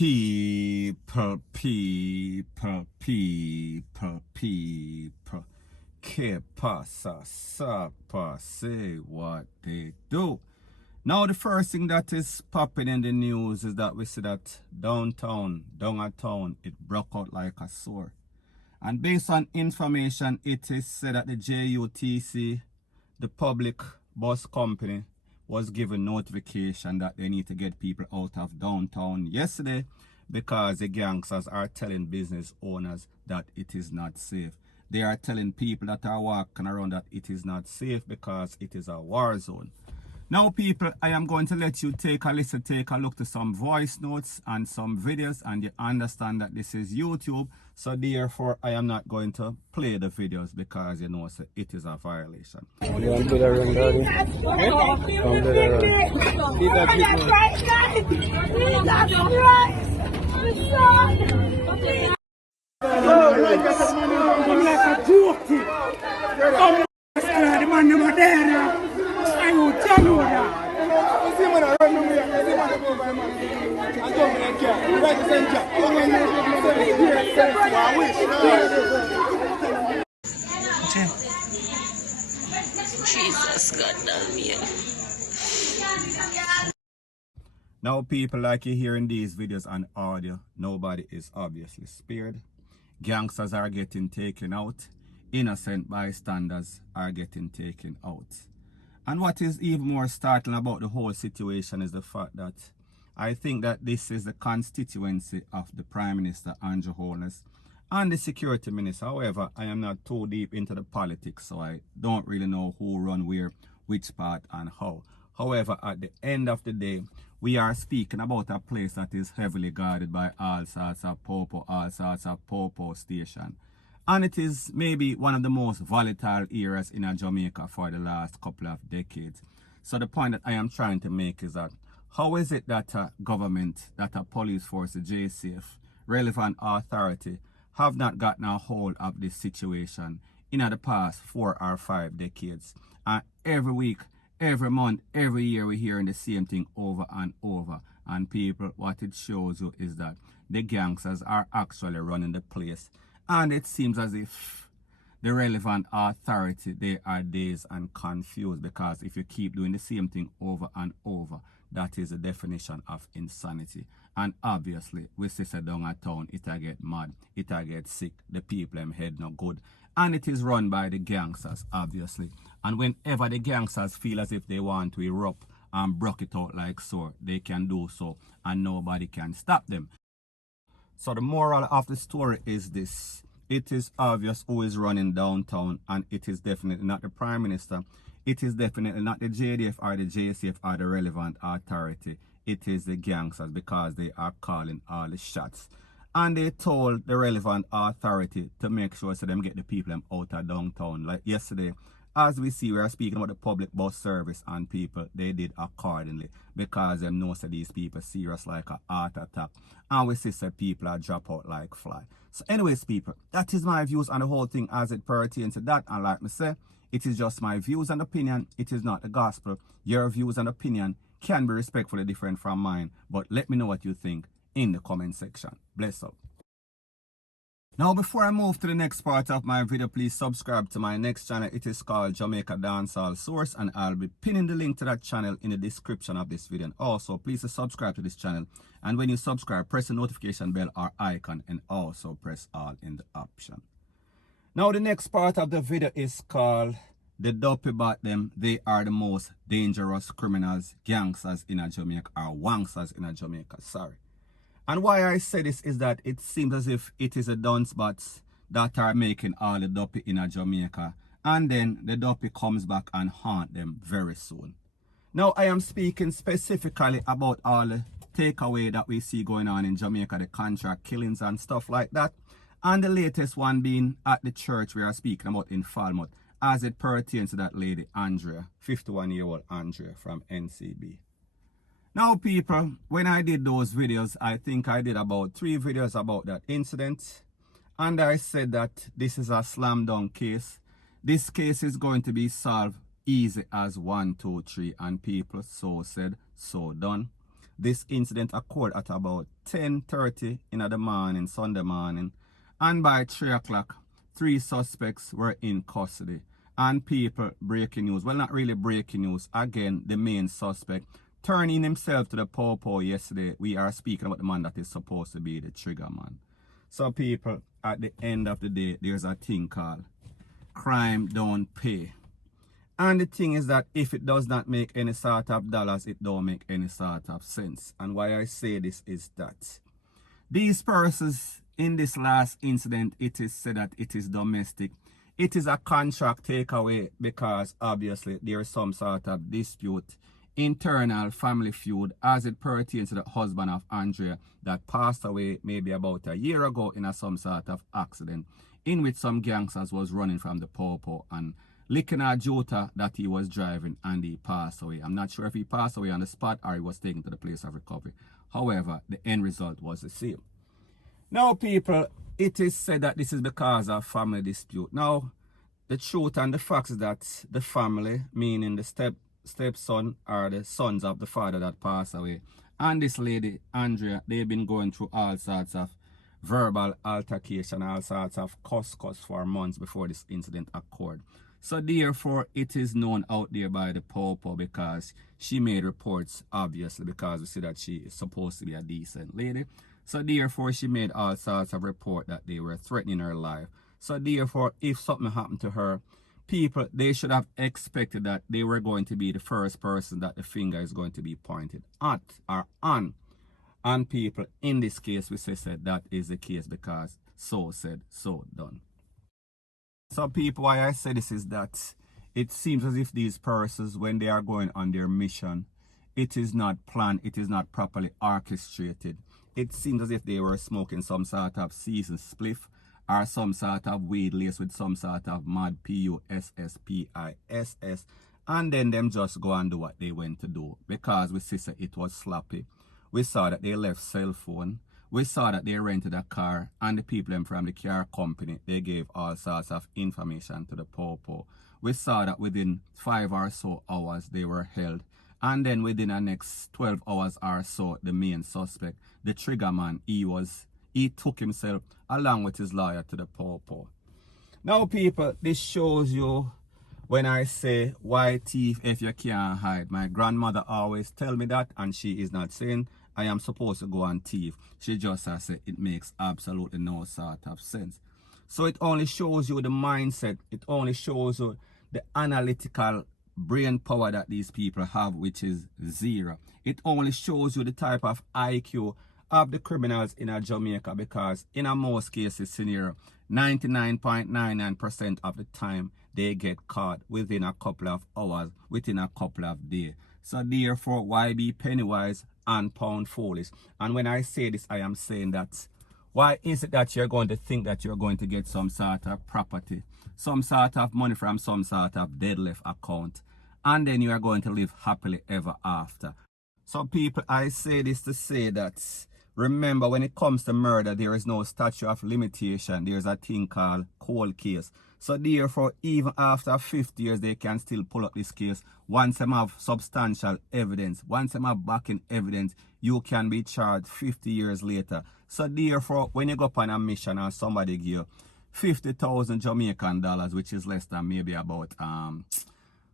People. Que pasa, sapa, say what they do. Now the first thing that is popping in the news is that we see that downtown, it broke out like a sore. And based on information, it is said that the JUTC, the public bus company, was given notification that they need to get people out of downtown yesterday because the gangsters are telling business owners that it is not safe. They are telling people that are walking around that it is not safe because it is a war zone. Now people, I am going to let you take a listen, take a look to some voice notes and some videos, and you understand that this is YouTube. So therefore, I am not going to play the videos because you know so it is a violation. Jesus, God damn me. Now people, like you hear in these videos and audio, nobody is obviously spared. Gangsters are getting taken out. Innocent bystanders are getting taken out. And what is even more startling about the whole situation is the fact that I think that this is the constituency of the Prime Minister, Andrew Holness, and the Security Minister. However, I am not too deep into the politics, so I don't really know who run where, which part and how. However, at the end of the day, we are speaking about a place that is heavily guarded by all sorts of popo station. And it is maybe one of the most volatile areas in Jamaica for the last couple of decades. So the point that I am trying to make is that how is it that a government, that a police force, a JCF, relevant authority, have not gotten a hold of this situation in the past 4 or 5 decades? And every week, every month, every year, we're hearing the same thing over and over. And people, what it shows you is that the gangsters are actually running the place. And it seems as if the relevant authority, they are dazed and confused, because if you keep doing the same thing over and over, that is the definition of insanity. And obviously, we see down a town, it'll get mad, it'll get sick, the people them head no good. And it is run by the gangsters, obviously. And whenever the gangsters feel as if they want to erupt and broke it out like so, they can do so, and nobody can stop them. So the moral of the story is this. It is obvious who is running downtown, and it is definitely not the Prime Minister. It is definitely not the JDF or the JCF or the relevant authority. It is the gangsters, because they are calling all the shots. And they told the relevant authority to make sure so them get the people them out of downtown. Like yesterday, as we see, we are speaking about the public bus service, and people, they did accordingly, because them know that these people serious like a heart attack, and we see that people are drop out like fly. So anyways people, that is my views on the whole thing as it pertains to that. And like me say, it is just my views and opinion, it is not the gospel. Your views and opinion can be respectfully different from mine, but let me know what you think in the comment section. Bless up. Now before I move to the next part of my video, please subscribe to my next channel. It is called Jamaica Dancehall Source, and I'll be pinning the link to that channel in the description of this video. And also please subscribe to this channel, and when you subscribe, press the notification bell or icon, and also press all in the option. Now the next part of the video is called the DUPPY Bat them. They are the most dangerous criminals, gangsters in Jamaica, or wangsters in Jamaica, sorry. And why I say this is that it seems as if it is the dunce bats that are making all the DUPPY in Jamaica, and then the DUPPY comes back and haunt them very soon. Now I am speaking specifically about all the takeaway that we see going on in Jamaica, the contract killings and stuff like that, and the latest one being at the church we are speaking about in Falmouth, as it pertains to that lady Andrea, 51-year-old Andrea from NCB. Now people, when I did those videos, I think I did about 3 videos about that incident, and I said that this is a slam dunk case. This case is going to be solved easy as 1, 2, 3, and people so said, so done. This incident occurred at about 10:30 in the morning, Sunday morning, and by 3 o'clock, 3 suspects were in custody. And people, breaking news, well, not really breaking news, again, the main suspect turning himself to the popo yesterday. We are speaking about the man that is supposed to be the trigger man. So people, at the end of the day, there's a thing called crime don't pay. And the thing is that if it does not make any sort of dollars, it don't make any sort of sense. And why I say this is that these persons in this last incident, it is said that it is domestic. It is a contract takeaway because obviously there is some sort of dispute, internal family feud as it pertains to the husband of Andrea that passed away maybe about a year ago in some sort of accident in which some gangsters was running from the popo and licking a Jota that he was driving, and he passed away. I'm not sure if he passed away on the spot or he was taken to the place of recovery. However, the end result was the same. Now, people, it is said that this is because of family dispute. Now, the truth and the facts is that the family, meaning the stepson or the sons of the father that passed away, and this lady, Andrea, they've been going through all sorts of verbal altercation, all sorts of cuss for months before this incident occurred. So therefore, it is known out there by the popo because she made reports, obviously, because we see that she is supposed to be a decent lady. So therefore, she made all sorts of reports that they were threatening her life. So therefore, if something happened to her, people, they should have expected that they were going to be the first person that the finger is going to be pointed at or on. And people, in this case, we say that is the case because so said, so done. So people, why I say this is that it seems as if these persons, when they are going on their mission, it is not planned, it is not properly orchestrated. It seems as if they were smoking some sort of seasoned spliff or some sort of weed laced with some sort of mad PUSSPISS, and then them just go and do what they went to do because we see that it was sloppy. We saw that they left cell phone. We saw that they rented a car, and the people from the car company, they gave all sorts of information to the popo. We saw that within 5 or so hours they were held, and then within the next 12 hours or so, the main suspect, the trigger man, he took himself along with his lawyer to the popo. Now people, this shows you when I say why thief if you can't hide. My grandmother always tell me that, and she is not saying I am supposed to go and thief. She just has said it makes absolutely no sort of sense. So it only shows you the mindset. It only shows you the analytical brain power that these people have, which is zero. It only shows you the type of IQ of the criminals in Jamaica, because in most cases scenario, 99.99% of the time they get caught within a couple of hours, within a couple of days. So therefore, why be penny wise and pound foolish? And when I say this, I am saying that why is it that you're going to think that you're going to get some sort of property, some sort of money from some sort of dead left account, and then you are going to live happily ever after? So people, I say this to say that remember, when it comes to murder, there is no statute of limitation. There's a thing called cold case. So therefore, even after 50 years, they can still pull up this case. Once they have substantial evidence, once they have backing evidence, you can be charged 50 years later. So therefore, when you go up on a mission and somebody give you 50,000 Jamaican dollars, which is less than maybe about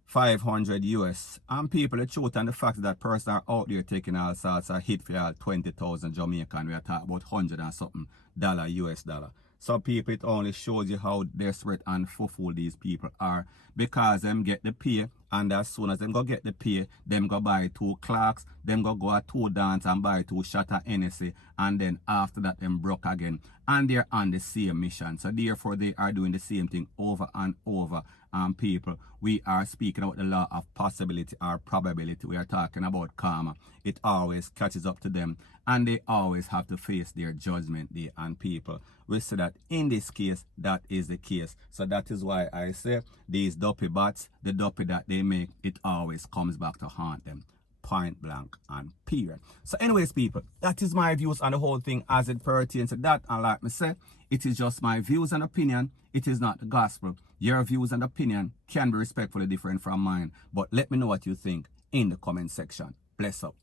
500 US, and people, the truth and the fact that person are out there taking all sorts of hit for all 20,000 Jamaican, we are talking about 100 and something US dollar. So people, it only shows you how desperate and fool these people are, because them get the pay, and as soon as them go get the pay, them go buy 2 clocks, them go at 2 dance and buy 2 shot of NSA, and then after that them broke again, and they're on the same mission. So therefore they are doing the same thing over and over. And people, we are speaking about the law of possibility or probability. We are talking about karma. It always catches up to them, and they always have to face their judgment day. And people, we see that in this case, that is the case. So that is why I say these duppy bots, the duppy that they make, it always comes back to haunt them. Point blank and period. So anyways, people, that is my views on the whole thing as it pertains to that. And like me said, it is just my views and opinion. It is not the gospel. Your views and opinion can be respectfully different from mine, but let me know what you think in the comment section. Bless up.